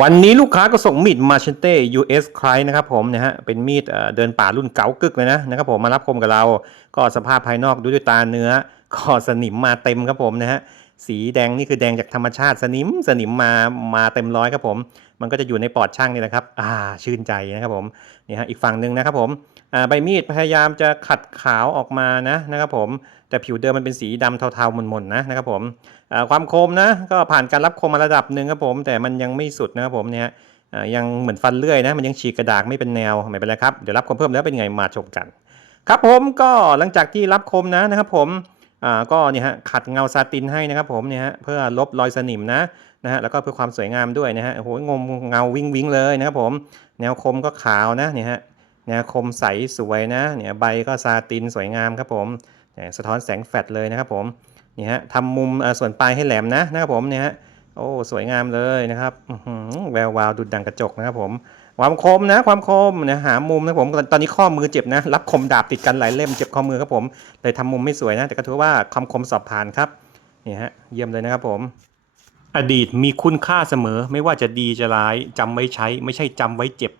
วันนี้ลูกค้าก็ส่งมีดมาเชนเต้ US คลนะครับผมนะฮะเป็นมีดเอ่อเดินป่ารุ่นเก๋ากึกเลยนะนะครับผมมารับคมกับเรา ก็สภาพภายนอกดูด้วยตาเนื้อก็สนิมมาเต็มครับผมนะฮะสีแดงนี่คือแดงจากธรรมชาติสนิมสนิมมามาเต็มร้อยครับผม มันก็จะอยู่ในปอดช่างนี่แหละครับ อ่า ชื่นใจนะครับผม นี่ฮะ อีกฝั่งหนึ่งนะครับผม อ่า ใบมีดพยายามจะขัดขาวออกมานะนะครับผม แต่ผิวเดิมมันเป็นสีดำเทาๆหม่นๆนะนะครับผม อ่า ความคมนะ ก็ผ่านการรับคมมาระดับหนึ่งครับผม แต่มันยังไม่สุดนะครับผมเนี่ยยังเหมือนฟันเลื่อยนะ มันยังฉีกกระดาษไม่เป็นแนว ไม่เป็นไรครับ เดี๋ยวรับคมเพิ่มแล้วเป็นไงมาชมกัน ครับผม ก็หลังจากที่รับคมนะนะครับผม อ่าก็เนี่ยฮะขัดเงาซาตินให้นะครับผมเนี่ยฮะเพื่อลบรอยสนิมนะนะฮะแล้วก็เพื่อความสวยงามด้วยนะฮะโอ้โหงมเงาวิ่งวิงเลยนะครับผมแนวคมก็ขาวนะเนี่ยฮะแนวคมใสสวยนะเนี่ยใบก็ซาตินสวยงามครับผมสะท้อนแสงแฟลชเลยนะครับผมนี่ฮะทำมุมส่วนปลายให้แหลมนะนะครับผมเนี่ยฮะ โอ้สวยงามเลยนะครับแวววาวดุดดังกระจกนะครับผมความคมนะความคมนะหามุมนะผมตอนนี้ข้อมือเจ็บนะ รับคมดาบติดกันหลายเล่มเจ็บข้อมือครับผมเลยทำมุมไม่สวยนะ แต่ก็ถือว่าความคมสอบผ่านครับนี่ฮะเยี่ยมเลยนะครับผม อดีตมีคุณค่าเสมอไม่ว่าจะดีจะร้ายจำไว้ใช้ ไม่ใช่จำไว้เจ็บ